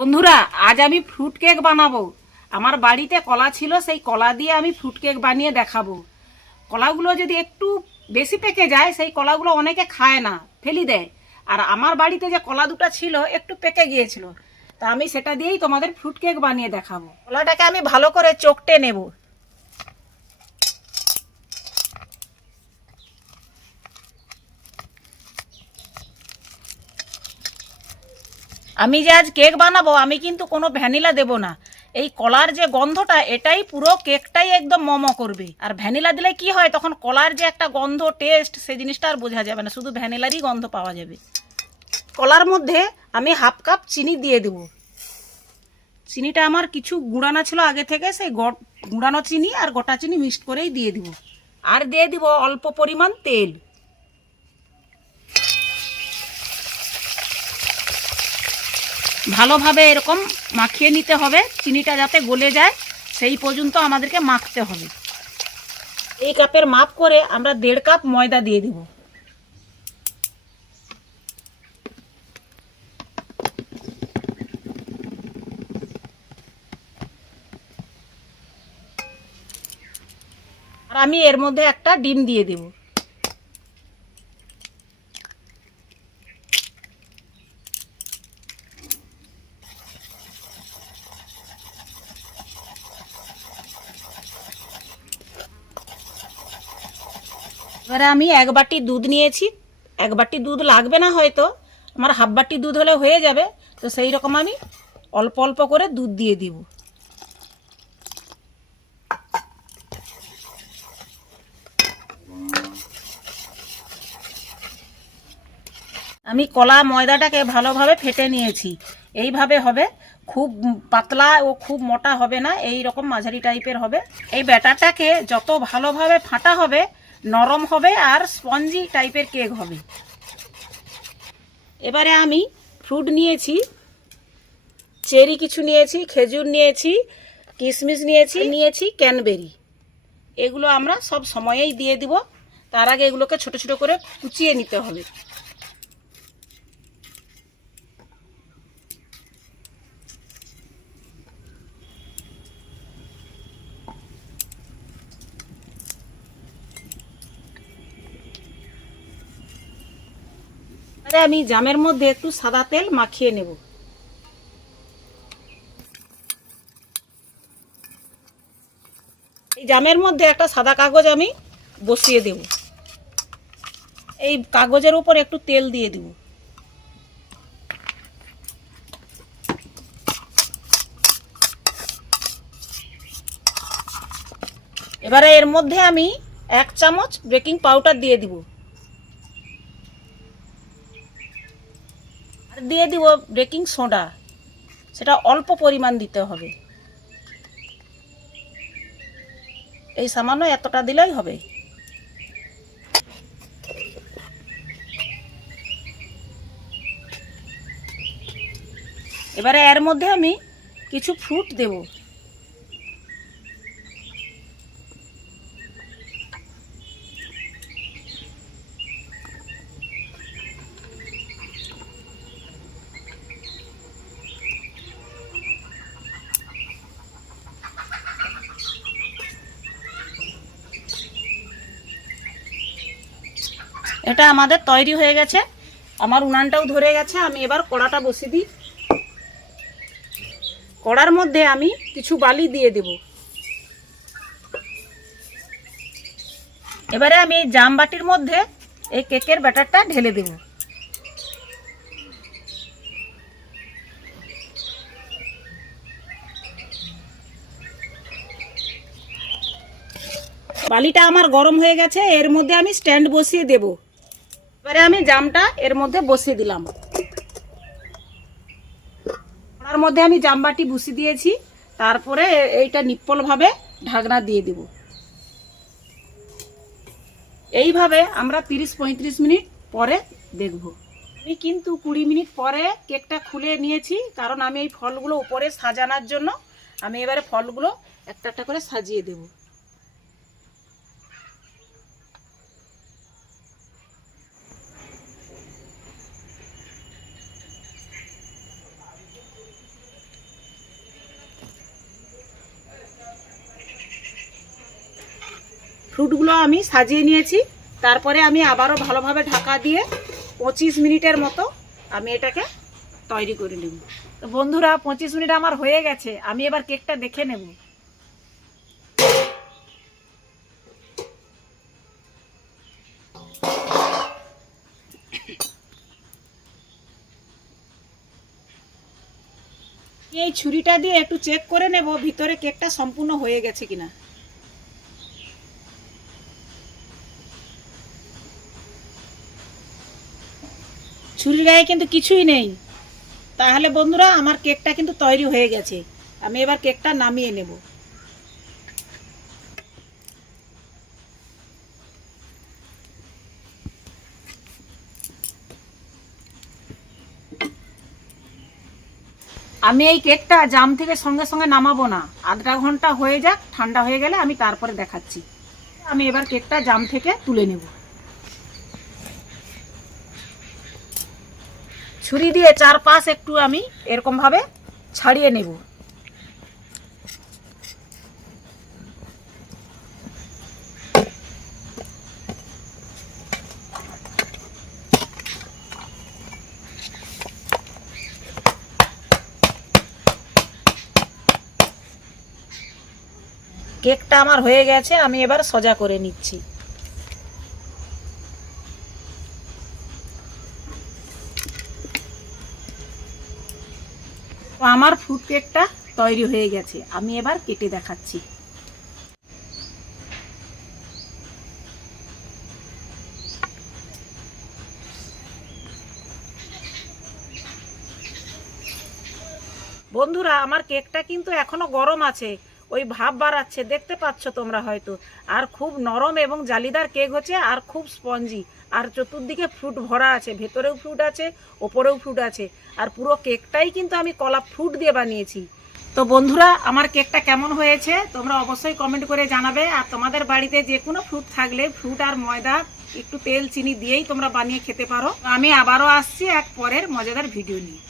বন্ধুরা, আজ আমি ফ্রুট কেক বানাবো। আমার বাড়িতে কলা ছিল, সেই কলা দিয়ে আমি ফ্রুট কেক বানিয়ে দেখাবো। কলাগুলো যদি একটু বেশি পেকে যায়, সেই কলাগুলো অনেকে খায় না, ফেলি দেয়। আর আমার বাড়িতে যে কলা দুটা ছিল, একটু পেকে গিয়েছিল। তা আমি সেটা দিয়েই তোমাদের ফ্রুট কেক বানিয়ে দেখাবো। কলাটাকে আমি ভালো করে চোখটে নেব। আমি যে আজ কেক বানাবো আমি কিন্তু কোনো ভ্যানিলা দেব না। এই কলার যে গন্ধটা এটাই পুরো কেকটাই একদম মম করবে। আর ভ্যানিলা দিলে কি হয় তখন কলার যে একটা গন্ধ টেস্ট সেই জিনিসটা আর বোঝা যাবে না। শুধু ভ্যানিলারই গন্ধ পাওয়া যাবে। কলার মধ্যে আমি হাফ কাপ চিনি দিয়ে দেব। চিনিটা আমার কিছু গুঁড়ানো ছিল আগে থেকে সেই গ- গুঁড়ানো চিনি আর গোটা চিনি মিক্সড করেই দিয়ে দিব। আর দিয়ে দিব অল্প পরিমাণ তেল। ভালোভাবে এরকম মাখিয়ে নিতে হবে। চিনিটা যাতে গলে যায়, সেই পর্যন্ত আমাদেরকে মাখতে হবে। এই কাপের মাপ করে আমরা দেড় কাপ ময়দা দিয়ে দেব। আর আমি এর মধ্যে একটা ডিম দিয়ে দেব। এবারে আমি এক বাটি দুধ নিয়েছি। এক বাটি দুধ লাগবে না হয়তো। আমার হাফ বাটি দুধ হলে হয়ে যাবে। তো সেই রকম আমি অল্প অল্প করে দুধ দিয়ে দিব। আমি কলা ময়দাটাকে ভালোভাবে ফেটে নিয়েছি। এইভাবে হবে। খুব পাতলা ও খুব মোটা হবে না। এই রকম মাঝারি টাইপের হবে। এই ব্যাটারটাকে যত ভালোভাবে ফাটা হবে নরম হবে আর স্পঞ্জি টাইপের কেক হবে। এবারে আমি ফ্রুট নিয়েছি, চেরি কিছু নিয়েছি, খেজুর নিয়েছি কিশমিশ নিয়েছি নিয়েছি ক্যানবেরি। এগুলো আমরা সব সময়েই দিয়ে দিব। তার আগে এগুলোকে ছোট ছোট করে কুচিয়ে নিতে হবে। এবারে আমি জামের মধ্যে একটু সাদা তেল মাখিয়ে নেব। এই জামের মধ্যে একটা সাদা কাগজ আমি বসিয়ে দেব। এই কাগজের উপর একটু তেল দিয়ে দেব। এবারে এর মধ্যে আমি এক চামচ বেকিং পাউডার দিয়ে দিব। দিয়ে দিব বেকিং সোডা সেটা অল্প পরিমাণ দিতে হবে। এই সামান্য এতটা দিলেই হবে। এবারে এর মধ্যে আমি কিছু ফ্রুট দেব। এটা আমাদের তৈরি হয়ে গেছে। আমার উনানটাও ধরে গেছে, আমি এবার কড়াটা বসিয়ে দিই। কড়ার মধ্যে আমি কিছু বালি দিয়ে দেব। এবারে আমি এই জাম বাটির মধ্যে এই কেকের ব্যাটারটা ঢেলে দেব। বালিটা আমার গরম হয়ে গেছে, এর মধ্যে আমি স্ট্যান্ড বসিয়ে দেব। এবারে আমি জামটা এর মধ্যে বসিয়ে দিলাম। কড়ার মধ্যে আমি জামবাটি বসিয়ে দিয়েছি। তারপরে এইটা নিপ্পলভাবে ঢাকনা দিয়ে দেব। এইভাবে আমরা তিরিশ পঁয়ত্রিশ মিনিট পরে দেখব। আমি কিন্তু কুড়ি মিনিট পরে কেকটা খুলে নিয়েছি, কারণ আমি এই ফলগুলো উপরে সাজানোর জন্য আমি এবারে ফলগুলো একটা একটা করে সাজিয়ে দেবো। ফ্রুটগুলো আমি সাজিয়ে নিয়েছি। তারপরে আমি আবারও ভালোভাবে ঢাকা দিয়ে পঁচিশ মিনিটের মতো আমি এটাকে তৈরি করে নেব। তো বন্ধুরা, পঁচিশ মিনিট আমার হয়ে গেছে, আমি এবার কেকটা দেখে নেব। এই ছুরিটা দিয়ে একটু চেক করে নেব ভিতরে কেকটা সম্পূর্ণ হয়ে গেছে কিনা। ছুরির গায়ে কিন্তু কিছুই নেই। তাহলে বন্ধুরা, আমার কেকটা কিন্তু তৈরি হয়ে গেছে। আমি এবার কেকটা নামিয়ে নেব। আমি এই কেকটা জাম থেকে সঙ্গে সঙ্গে নামাবো না। আধা ঘণ্টা হয়ে যাক, ঠান্ডা হয়ে গেলে আমি তারপরে দেখাচ্ছি। আমি এবার কেকটা জাম থেকে তুলে নেব। ছুরি দিয়ে চার পাশ একটু আমি এরকম ভাবে ছাড়িয়ে নেব। কেকটা আমার হয়ে গেছে, আমি এবার সজা করে নিচ্ছি। আমার ফুড কেকটা তৈরি হয়ে গেছে। আমি এবার কেটে দেখাচ্ছি। বন্ধুরা, আমার কেকটা কিন্তু এখনও গরম আছে। ওই ভাব বাড়াচ্ছে, দেখতে পাচ্ছ তোমরা হয়তো। আর খুব নরম এবং জালিদার কেক হচ্ছে, আর খুব স্পঞ্জি। আর চতুর্দিকে ফ্রুট ভরা আছে, ভেতরেও ফ্রুট আছে, ওপরেও ফ্রুট আছে। আর পুরো কেকটাই কিন্তু আমি কলা ফ্রুট দিয়ে বানিয়েছি। তো বন্ধুরা, আমার কেকটা কেমন হয়েছে? তোমরা অবশ্যই কমেন্ট করে জানাবে। আর তোমাদের বাড়িতে যে কোনো ফ্রুট থাকলে, ফ্রুট আর ময়দা, একটু তেল, চিনি দিয়েই তোমরা বানিয়ে খেতে পারো। আমি আবারও আসছি এক পরের মজাদার ভিডিও নিয়ে।